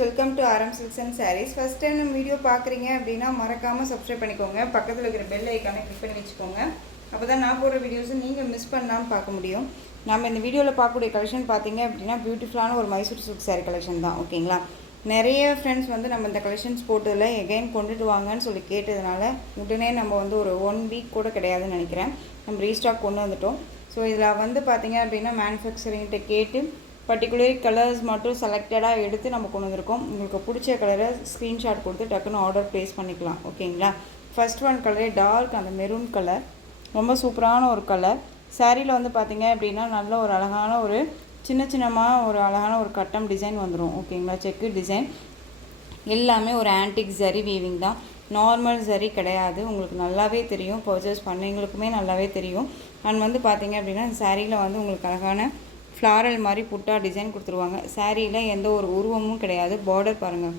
Welcome to Aaram silks and sarees. First time நம்ம video பார்க்குறீங்க அப்படின்னா மறக்காமல் சப்ஸ்கிரைப் பண்ணிக்கோங்க. பக்கத்தில் இருக்கிற பெல் ஐக்கானை கிளிக் பண்ணி வச்சுக்கோங்க. அப்போ தான் நான் போடுற வீடியோஸை நீங்கள் மிஸ் பண்ணாமல் பார்க்க முடியும். நம்ம இந்த வீடியோவில் பார்க்கக்கூடிய கலெக்ஷன் பார்த்தீங்க அப்படின்னா பியூட்டிஃபுல்லான ஒரு மைசூர் சில்க் சாரீ கலெக்ஷன் தான். ஓகேங்களா, நிறைய ஃப்ரெண்ட்ஸ் வந்து நம்ம இந்த கலெக்ஷன்ஸ் போட்டதில் எகைன் கொண்டுட்டு வாங்கன்னு சொல்லி கேட்டதுனால உடனே நம்ம வந்து ஒரு 1 வீக் கூட கிடையாதுன்னு நினைக்கிறேன், நம்ம ரீஸ்டாக் கொண்டு வந்துட்டோம். ஸோ இதில் வந்து பார்த்தீங்க அப்படின்னா மேனுஃபேக்சரிங்கிட்ட கேட்டு பர்டிகுலர் கலர்ஸ் மட்டும் செலக்டடாக எடுத்து நம்ம கொண்டு வந்திருக்கோம். உங்களுக்கு பிடிச்ச கலரை ஸ்க்ரீன்ஷாட் கொடுத்து டக்குன்னு ஆர்டர் ப்ளேஸ் பண்ணிக்கலாம். ஓகேங்களா, ஃபர்ஸ்ட் ஒன் கலரே டார்க் அந்த மெரூன் கலர், ரொம்ப சூப்பரான ஒரு கலர். சாரியில் வந்து பார்த்திங்க அப்படின்னா நல்ல ஒரு அழகான ஒரு சின்னமாக ஒரு அழகான ஒரு கட்டம் டிசைன் வந்துடும். ஓகேங்களா, செக்கு டிசைன் எல்லாமே ஒரு ஆன்டிக் ஜரி வீவிங் தான், நார்மல் ஜரி கிடையாது. உங்களுக்கு நல்லாவே தெரியும், பர்ச்சேஸ் பண்ணவங்களுக்குமே நல்லாவே தெரியும். அண்ட் வந்து பார்த்திங்க அப்படின்னா சாரியில் வந்து உங்களுக்கு அழகான ஃப்ளாரல் மாதிரி புட்டா டிசைன் கொடுத்துருவாங்க. சாரியில் எந்த ஒரு உருவமும் கிடையாது. பார்டர் பாருங்கள்,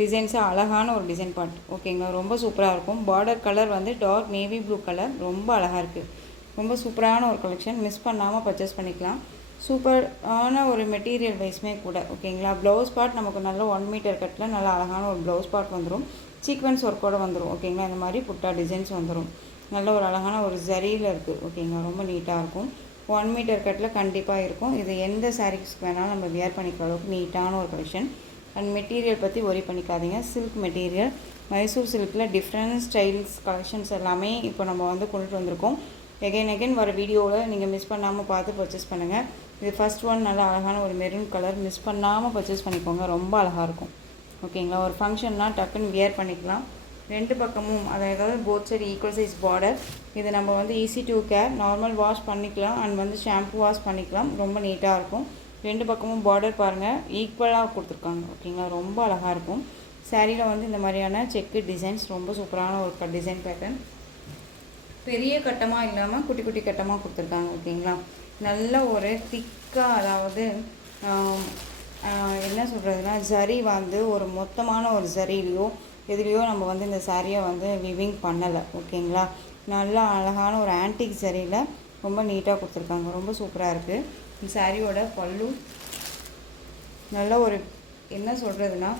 டிசைன்ஸாக அழகான ஒரு டிசைன் பார்ட். ஓகேங்களா, ரொம்ப சூப்பராக இருக்கும். பார்டர் கலர் வந்து டார்க் நேவி ப்ளூ கலர், ரொம்ப அழகாக இருக்குது. ரொம்ப சூப்பரான ஒரு கலெக்ஷன், மிஸ் பண்ணாமல் பர்ச்சேஸ் பண்ணிக்கலாம். சூப்பரான ஒரு மெட்டீரியல் வைஸ்மே கூட. ஓகேங்களா, ப்ளவுஸ் பார்ட் நமக்கு நல்ல 1 மீட்டர் கட்டில் நல்ல அழகான ஒரு ப்ளவுஸ் பார்ட் வந்துடும். சீக்வன்ஸ் ஒர்க்கோடு வந்துடும். ஓகேங்களா, இந்த மாதிரி புட்டா டிசைன்ஸ் வந்துடும். நல்ல ஒரு அழகான ஒரு ஜரியில் இருக்குது. ஓகேங்களா, ரொம்ப நீட்டாக இருக்கும். 1 மீட்டர் கட்டில் கண்டிப்பாக இருக்கும். இது எந்த சாரீஸ்க்கு வேணாலும் நம்ம வியர் பண்ணிக்கிற அளவுக்கு நீட்டான ஒரு கலெக்ஷன். அண்ட் மெட்டீரியல் பற்றி ஒரி பண்ணிக்காதீங்க, சில்க் மெட்டீரியல். மைசூர் சில்கில் டிஃப்ரெண்ட் ஸ்டைல்ஸ் கலெக்ஷன்ஸ் எல்லாமே இப்போ நம்ம வந்து கொண்டுட்டு வந்திருக்கோம். எகைன் வர வீடியோவில் நீங்கள் மிஸ் பண்ணாமல் பார்த்து பர்ச்சேஸ் பண்ணுங்கள். இது ஃபஸ்ட் ஒன் நல்ல அழகான ஒரு மெரூன் கலர், மிஸ் பண்ணாமல் பர்ச்சேஸ் பண்ணிக்கோங்க, ரொம்ப அழகாக இருக்கும். ஓகேங்களா, ஒரு ஃபங்க்ஷன்னால் டக்குன்னு வியர் பண்ணிக்கலாம். ரெண்டு பக்கமும் அதாவது both side equal size border. இது நம்ம வந்து easy to care, normal wash பண்ணிக்கலாம் அண்ட் வந்து ஷாம்பு வாஷ் பண்ணிக்கலாம். ரொம்ப நீட்டாக இருக்கும். ரெண்டு பக்கமும் பார்டர் பாருங்கள், ஈக்குவலாக கொடுத்துருக்காங்க. ஓகேங்களா, ரொம்ப அழகாக இருக்கும். சாரியில் வந்து இந்த மாதிரியான செக்கு டிசைன்ஸ், ரொம்ப சூப்பரான ஒரு டிசைன் பேட்டர்ன். பெரிய கட்டமாக இல்லாமல் குட்டி குட்டி கட்டமாக கொடுத்துருக்காங்க. ஓகேங்களா, நல்ல ஒரு திக்காக, அதாவது என்ன சொல்கிறதுனா ஜரி வந்து ஒரு மொத்தமான ஒரு ஜரிலையோ எதுலேயோ நம்ம வந்து இந்த சாரியை வந்து விவிங் பண்ணலை. ஓகேங்களா, நல்லா அழகான ஒரு ஆன்டிக் ஜரியில் ரொம்ப நீட்டாக கொடுத்துருக்காங்க. ரொம்ப சூப்பராக இருக்குது. இந்த சாரியோட பல்லு நல்ல ஒரு என்ன சொல்கிறதுனா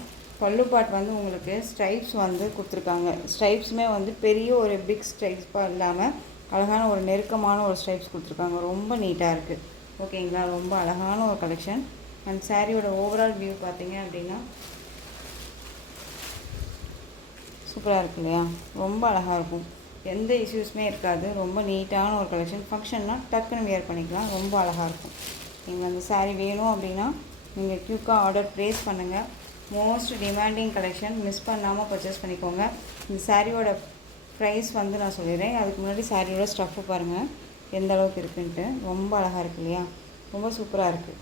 பல்லு பார்ட் வந்து உங்களுக்கு ஸ்ட்ரைப்ஸ் வந்து கொடுத்துருக்காங்க. ஸ்ட்ரைப்ஸுமே வந்து பெரிய ஒரு பிக் ஸ்ட்ரைப்ஸாக இல்லாமல் அழகான ஒரு நெருக்கமான ஒரு ஸ்ட்ரைப்ஸ் கொடுத்துருக்காங்க. ரொம்ப நீட்டாக இருக்குது. ஓகேங்களா, ரொம்ப அழகான ஒரு கலெக்ஷன். அண்ட் சாரியோட ஓவரால் வியூ பார்த்தீங்க அப்படின்னா சூப்பராக இருக்கு இல்லையா, ரொம்ப அழகாக இருக்கும். எந்த இஷ்யூஸுமே இருக்காது. ரொம்ப நீட்டான ஒரு கலெக்ஷன். ஃபங்க்ஷன்னால் டக்குன்னு வியர் பண்ணிக்கலாம், ரொம்ப அழகாக இருக்கும். நீங்கள் அந்த சாரீ வேணும் அப்படின்னா நீங்கள் குயிக்காக ஆர்டர் ப்ளேஸ் பண்ணுங்கள். மோஸ்ட் டிமாண்டிங் கலெக்ஷன், மிஸ் பண்ணாமல் பர்ச்சேஸ் பண்ணிக்கோங்க. இந்த சாரியோட ப்ரைஸ் வந்து நான் சொல்லிடுறேன். அதுக்கு முன்னாடி சாரியோட ஸ்டஃப்பு பாருங்கள் எந்த அளவுக்கு இருக்குன்ட்டு. ரொம்ப அழகாக இருக்குது இல்லையா, ரொம்ப சூப்பராக இருக்குது.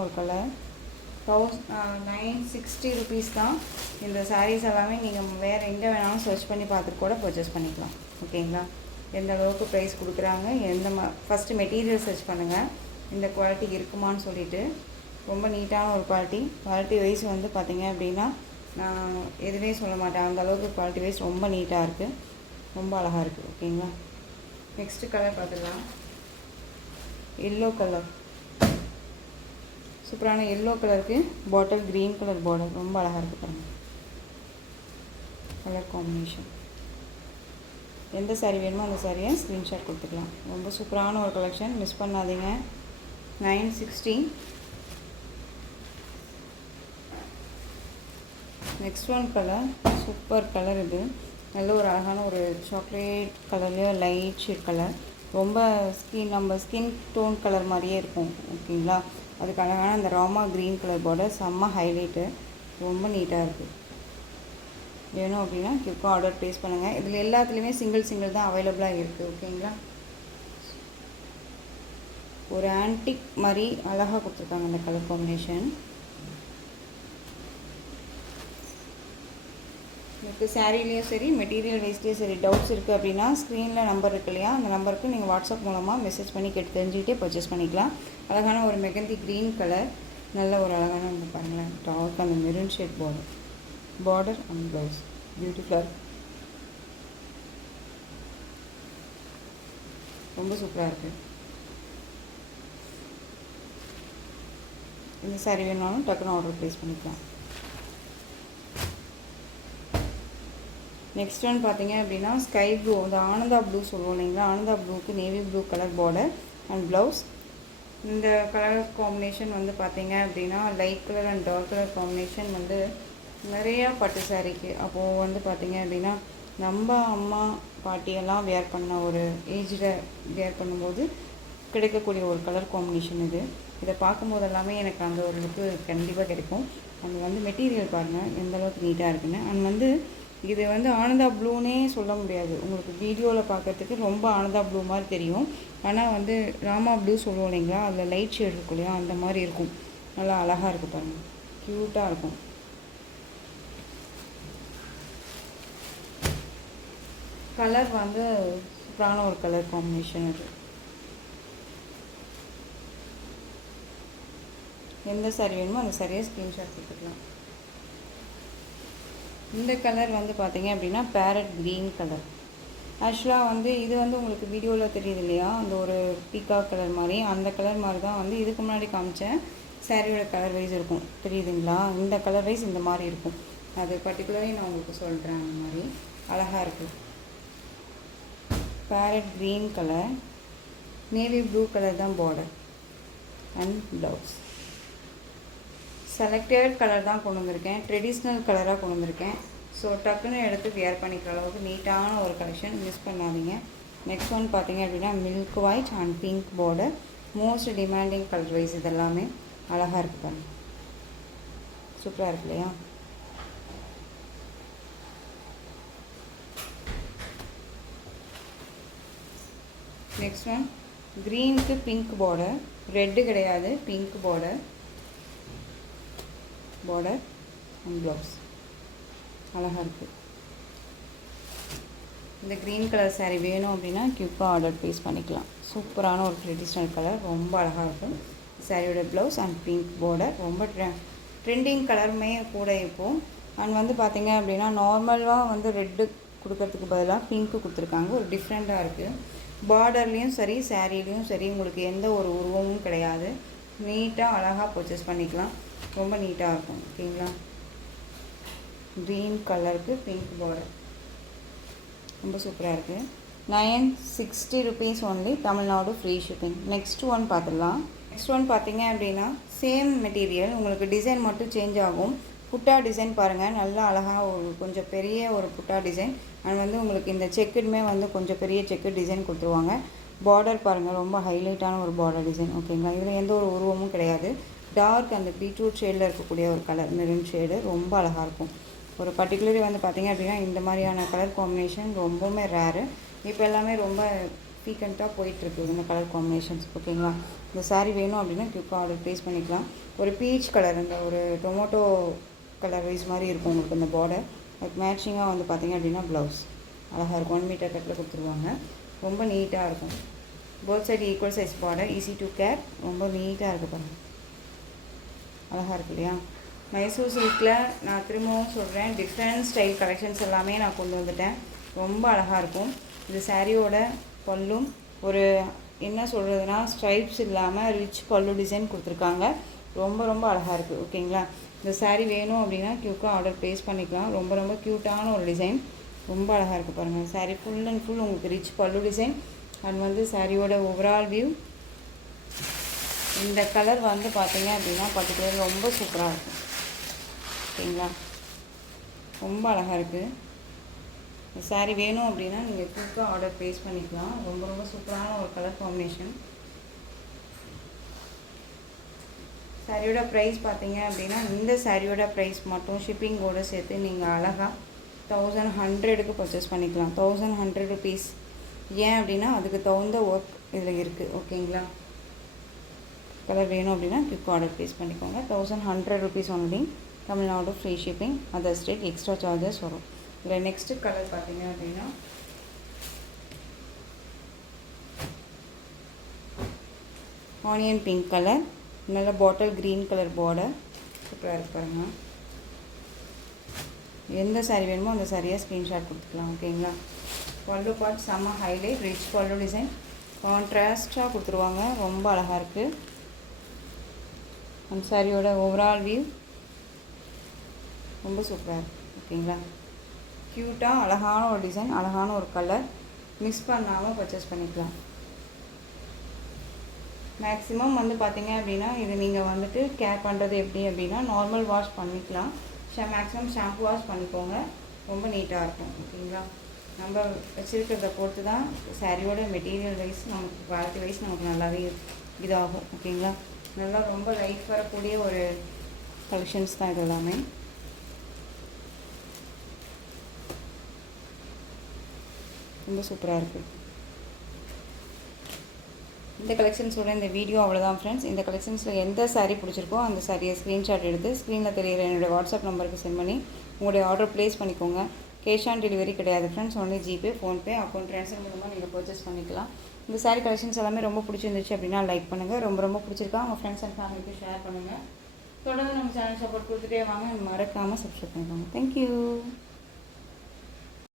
ஒரு கலர் 960 ருபீஸ் தான். இந்த சாரீஸ் எல்லாமே நீங்கள் வேறு எங்கே வேணாலும் சர்ச் பண்ணி பார்த்துட்டு கூட பர்ச்சேஸ் பண்ணிக்கலாம். ஓகேங்களா, எந்த அளவுக்கு ப்ரைஸ் கொடுக்குறாங்க, ஃபஸ்ட்டு மெட்டீரியல் சர்ச் பண்ணுங்கள், இந்த குவாலிட்டி இருக்குமான்னு சொல்லிவிட்டு. ரொம்ப நீட்டான ஒரு குவாலிட்டி வைஸ் வந்து பார்த்திங்க அப்படின்னா நான் எதுவுமே சொல்ல மாட்டேன், அந்த அளவுக்கு குவாலிட்டி வைஸ் ரொம்ப நீட்டாக இருக்குது, ரொம்ப அழகாக இருக்குது. ஓகேங்களா, நெக்ஸ்ட்டு கலர் பார்த்துக்கலாம். எல்லோ கலர், சூப்பரான எல்லோ கலருக்கு பாட்டில் க்ரீன் கலர் பார்டர், ரொம்ப அழகாக இருக்குது பாருங்கள் கலர் காம்பினேஷன். எந்த சாரீ வேணுமோ அந்த சாரியை ஸ்க்ரீன்ஷாட் கொடுத்துக்கலாம். ரொம்ப சூப்பரான ஒரு கலெக்ஷன், மிஸ் பண்ணாதீங்க. 960. Next one colour, super colour. இது நல்ல ஒரு அழகான ஒரு சாக்லேட் கலர்லேயோ லைட் ஷேட் கலர், ரொம்ப நம்ம ஸ்கின் டோன் கலர் மாதிரியே இருக்கும். ஓகேங்களா, அதுக்கு அழகான அந்த ராமா க்ரீன் கலர் பார்டர், செம்ம ஹைலைட்டு, ரொம்ப நீட்டாக இருக்குது. வேணும் அப்படின்னா கிளிக்காக ஆர்டர் ப்ளேஸ் பண்ணுங்கள். இதில் எல்லாத்துலேயுமே சிங்கிள் தான் அவைலபிளாக இருக்குது. ஓகேங்களா, ஒரு ஆன்டிக் மாதிரி அழகாக கொடுத்துருக்காங்க அந்த கலர் காம்பினேஷன். உங்களுக்கு சாரீலேயும் சரி மெட்டீரியல் வைஸ்லேயும் சரி டவுட்ஸ் இருக்குது அப்படின்னா ஸ்க்ரீனில் நம்பர் இருக்கு இல்லையா, அந்த நம்பருக்கு நீங்கள் வாட்ஸ்அப் மூலமாக மெசேஜ் பண்ணி கேட்டு தெரிஞ்சுக்கிட்டே பர்ச்சேஸ் பண்ணிக்கலாம். அழகான ஒரு மெகந்தி க்ரீன் கலர், நல்ல ஒரு அழகான பாருங்களேன் டார்க் அந்த maroon shade border, border and blouse பியூட்டிஃபுல்லாக இருக்குது. ரொம்ப சூப்பராக இருக்குது. இந்த சாரீ வேணுனாலும் டக்குன்னு ஆர்டர் ப்ளேஸ் பண்ணிக்கலாம். நெக்ஸ்ட் ஒன் பார்த்தீங்க அப்படின்னா ஸ்கை ப்ளூ, இந்த ஆனந்தா ப்ளூ சொல்லுவோம் இல்லைங்களா, ஆனந்தா ப்ளூக்கு navy blue colour border and blouse. இந்த கலர் காம்பினேஷன் வந்து பார்த்தீங்க அப்படின்னா light colour and dark colour combination வந்து நிறையா பட்டு சாரீக்கு அப்போது வந்து பார்த்தீங்க அப்படின்னா நம்ம அம்மா பாட்டியெல்லாம் வேர் பண்ண ஒரு ஏஜில் வேர் பண்ணும்போது கிடைக்கக்கூடிய ஒரு கலர் காம்பினேஷன் இது. இதை பார்க்கும்போது எல்லாமே எனக்கு அந்த ஒரு லுக்கு கண்டிப்பாக கிடைக்கும். அண்ட் வந்து மெட்டீரியல் பாருங்கள் எந்த அளவுக்கு நீட்டாக இருக்குன்னு. அண்ட் வந்து இது வந்து ஆனந்தா ப்ளூனே சொல்ல முடியாது, உங்களுக்கு வீடியோவில் பார்க்குறதுக்கு ரொம்ப ஆனந்தா ப்ளூ மாதிரி தெரியும். ஆனால் வந்து ராமா ப்ளூ சொல்லுவோம் இல்லைங்களா, அதில் லைட் ஷேட் இருக்கும் இல்லையா, அந்த மாதிரி இருக்கும். நல்லா அழகாக இருக்குது பாருங்கள், க்யூட்டாக இருக்கும். கலர் வந்து சூப்பரான ஒரு கலர் காம்பினேஷன் இது. எந்த சாரி வேணுமோ அந்த சாரியை ஸ்க்ரீன்ஷாட் கொடுத்துக்கலாம். இந்த கலர் வந்து பார்த்தீங்க அப்படின்னா பேரட் க்ரீன் கலர். ஆக்சுவலாக வந்து இது வந்து உங்களுக்கு வீடியோவில் தெரியுது இல்லையா, அந்த ஒரு பீகாக் கலர் மாதிரி, அந்த கலர் மாதிரி தான் வந்து இதுக்கு முன்னாடி காமிச்சேன் சாரியோட கலர் வைஸ் இருக்கும், தெரியுதுங்களா? இந்த கலர் வைஸ் இந்த மாதிரி இருக்கும். அது பர்டிகுலராக நான் உங்களுக்கு சொல்கிறேன். அந்த மாதிரி அழகாக இருக்குது. Parrot green colour, navy blue colour தான் border and blouse. Selected colour தான் கொண்டு வந்திருக்கேன், ட்ரெடிஷ்னல் கலராக கொண்டு வந்திருக்கேன். ஸோ டக்குன்னு எடுத்து வியர் பண்ணிக்கிற அளவுக்கு நீட்டான ஒரு கலெக்ஷன், மிஸ் பண்ணாதீங்க. நெக்ஸ்ட் ஒன் பார்த்தீங்க அப்படின்னா milk white and pink border, most demanding colour wise. இதெல்லாமே அழகாக இருக்குது பாருங்க, சூப்பராக இருக்கு இல்லையா? நெக்ஸ்ட் ஒன் க்ரீனுக்கு பிங்க் பார்டர், ரெட்டு கிடையாது, பிங்க் பார்டர் அண்ட் ப்ளவுஸ் அழகாக இருக்குது. இந்த க்ரீன் கலர் சாரீ வேணும் அப்படின்னா குயிக்காக ஆர்டர் ப்ளேஸ் பண்ணிக்கலாம். சூப்பரான ஒரு ட்ரெடிஷ்னல் கலர், ரொம்ப அழகாக இருக்கும். சாரியோட ப்ளவுஸ் அண்ட் பிங்க் பார்டர், ரொம்ப ட்ரெண்டிங் கலருமே கூட இப்போது. அண்ட் வந்து பார்த்திங்க அப்படின்னா நார்மலாக வந்து ரெட்டு கொடுக்கறதுக்கு பதிலாக பிங்க்கு கொடுத்துருக்காங்க, ஒரு டிஃப்ரெண்ட்டாக இருக்குது. பார்டர்லேயும் சரி சாரீலேயும் சரி உங்களுக்கு எந்த ஒரு உருவமும் கிடையாது. நீட்டாக அழகாக பர்ச்சேஸ் பண்ணிக்கலாம், ரொம்ப நீட்டாக இருக்கும். ஓகேங்களா? க்ரீன் கலருக்கு பிங்க் பார்டர் ரொம்ப சூப்பராக இருக்குது. 960 rupees only, Tamil Nadu free shipping. Next one பார்த்துடலாம். நெக்ஸ்ட் ஒன் பார்த்தீங்க அப்படின்னா சேம் மெட்டீரியல், உங்களுக்கு டிசைன் மட்டும் சேஞ்ச் ஆகும். புட்டா டிசைன் பாருங்கள், நல்லா அழகாக ஒரு கொஞ்சம் பெரிய ஒரு புட்டா டிசைன். அண்ட் வந்து உங்களுக்கு இந்த செக்குடுமே வந்து கொஞ்சம் பெரிய செக்கு டிசைன் கொடுத்துருவாங்க. பார்டர் பாருங்கள், ரொம்ப ஹைலைட்டான ஒரு பார்டர் டிசைன். ஓகேங்களா? இதில் எந்த ஒரு உருவமும் கிடையாது. டார்க் அந்த பீட்ரூட் ஷேடில் இருக்கக்கூடிய ஒரு கலர், மெரூன் ஷேடு, ரொம்ப அழகாக இருக்கும். ஒரு பர்டிகுலரி வந்து பார்த்திங்க அப்படின்னா இந்த மாதிரியான கலர் காம்பினேஷன் ரொம்பவுமே ரேரு. இப்போ எல்லாமே ரொம்ப ஃப்ரீக்வெண்ட்டாக போயிட்டுருக்கு இந்த கலர் காம்பினேஷன்ஸ். ஓகேங்களா? இந்த சாரீ வேணும் அப்படின்னா குயிக்காக ஆர்டர் ப்ளேஸ் பண்ணிக்கலாம். ஒரு பீச் கலர், இந்த ஒரு டொமேட்டோ கலர் வைஸ் மாதிரி இருக்கும் உங்களுக்கு இந்த பார்டர். அதுக்கு மேட்சிங்காக வந்து பார்த்திங்க அப்படின்னா ப்ளவுஸ் அழகாக இருக்கும். 1 மீட்டர் கட்டில் கொடுத்துருவாங்க, ரொம்ப நீட்டாக இருக்கும். Both side equal size border, easy to care, ரொம்ப நீட்டாக இருக்குது பாருங்கள், அழகாக இருக்குது இல்லையா? மைசூர் சில்கில் நான் திரும்பவும் சொல்கிறேன், டிஃப்ரெண்ட் ஸ்டைல் கலெக்ஷன்ஸ் எல்லாமே நான் கொண்டு வந்துட்டேன், ரொம்ப அழகாக இருக்கும். இந்த சாரியோட பல்லும் ஒரு என்ன சொல்கிறதுனா ஸ்ட்ரைப்ஸ் இல்லாமல் ரிச் பல்லு டிசைன் கொடுத்துருக்காங்க, ரொம்ப ரொம்ப அழகாக இருக்குது. ஓகேங்களா? இந்த சாரீ வேணும் அப்படின்னா க்யூக்காக ஆர்டர் ப்ளேஸ் பண்ணிக்கலாம். ரொம்ப ரொம்ப க்யூட்டான ஒரு டிசைன், ரொம்ப அழகாக இருக்குது பாருங்கள். சாரீ ஃபுல் அண்ட் ஃபுல் உங்களுக்கு ரிச் பல்லு டிசைன். அண்ட் வந்து சாரியோட ஓவரால் வியூ. இந்த கலர் வந்து பார்த்தீங்க அப்படின்னா பர்டிகுலர் ரொம்ப சூப்பராக இருக்கும். ஓகேங்களா? ரொம்ப அழகாக இருக்குது. இந்த சாரீ வேணும் அப்படின்னா நீங்கள் குயிக்காக ஆர்டர் ப்ளேஸ் பண்ணிக்கலாம். ரொம்ப ரொம்ப சூப்பரான ஒரு கலர் காம்பினேஷன். சாரியோட ப்ரைஸ் பார்த்தீங்க அப்படின்னா இந்த சாரியோட ப்ரைஸ் மட்டும் ஷிப்பிங்கோடு சேர்த்து நீங்கள் அழகாக 1100க்கு பர்ச்சேஸ் பண்ணிக்கலாம். 1100 rupees. ஏன் அப்படின்னா அதுக்கு தகுந்த ஒர்க் இதில் இருக்குது. ஓகேங்களா? கலர் வேணும் அப்படின்னா குயிக் ஆர்டர் ப்ளேஸ் பண்ணிக்கோங்க. 1100 rupees only, Tamil Nadu free shipping, other state extra charges வரும். இதில் நெக்ஸ்ட்டு கலர் பார்த்தீங்க அப்படின்னா ஆனியன் பிங்க் கலர், நல்ல பாட்டில் க்ரீன் கலர் பார்டர், சூப்பராக இருக்கு பாருங்கள். எந்த சாரீ வேணுமோ அந்த சாரியை ஸ்க்ரீன்ஷாட் கொடுத்துக்கலாம். ஓகேங்களா? பல்லு பார்ட் செம்ம ஹைலைட், ரிச் பல்லு டிசைன், கான்ட்ராஸ்டாக கொடுத்துருவாங்க. ரொம்ப அழகாக இருக்குது. அந்த சாரியோட ஓவரால் வியூ ரொம்ப சூப்பராக இருக்குது. ஓகேங்களா? க்யூட்டாக அழகான ஒரு டிசைன், அழகான ஒரு கலர். மிஸ் பண்ணாமல் பர்ச்சேஸ் பண்ணிக்கலாம். மேக்ஸிமம் வந்து பார்த்திங்க அப்படின்னா இது நீங்கள் வந்துட்டு கேர் பண்ணுறது எப்படி அப்படின்னா நார்மல் வாஷ் பண்ணிக்கலாம். மேக்ஸிமம் ஷாம்பு வாஷ் பண்ணிக்கோங்க, ரொம்ப நீட்டாக இருக்கும். ஓகேங்களா? நம்ம வச்சுருக்கிறத பொறுத்து தான் சாரியோட மெட்டீரியல் வைஸ் நமக்கு குவாலிட்டி வைஸ் நமக்கு நல்லாவே இதாகும். ஓகேங்களா? நல்லா ரொம்ப லைஃப் வரக்கூடிய ஒரு கலெக்ஷன்ஸ் தான் இது எல்லாமே. ரொம்ப சூப்பராக இருக்குது. இந்த கலெக்ஷன்ஸோட இந்த வீடியோ அவ்வளோதான் ஃப்ரெண்ட்ஸ். இந்த கலெக்ஷன்ஸில் எந்த சாரீ பிடிச்சிருக்கோ அந்த சாரியை ஸ்க்ரீன்ஷாட் எடுத்து ஸ்க்ரீனில் தெரிகிற என்னுடைய வாட்ஸ்அப் நம்பருக்கு சென்ட் பண்ணி உங்களுடைய ஆர்டர் ப்ளேஸ் பண்ணிக்கோங்க. கேஷ் ஆன் டெலிவரி கிடையாது friends, only GPay, PhonePe, account transfer மூலமாக நீங்கள் பர்ச்சேஸ் பண்ணிக்கலாம். இந்த சாரீ கலெக்ஷன்ஸ் எல்லாமே ரொம்ப பிடிச்சிருந்துச்சு அப்படின்னா லைக் பண்ணுங்கள். ரொம்ப பிடிச்சிருக்கா உங்கள் ஃப்ரெண்ட்ஸ் அண்ட் ஃபேமிலிக்கு ஷேர் பண்ணுங்கள். தொடர்ந்து நம்ம சேனல் சப்போர்ட் கொடுத்துட்டே வாங்க. மறக்காமல் சப்ஸ்கிரைப் பண்ணிக்கோங்க. தேங்க்யூ.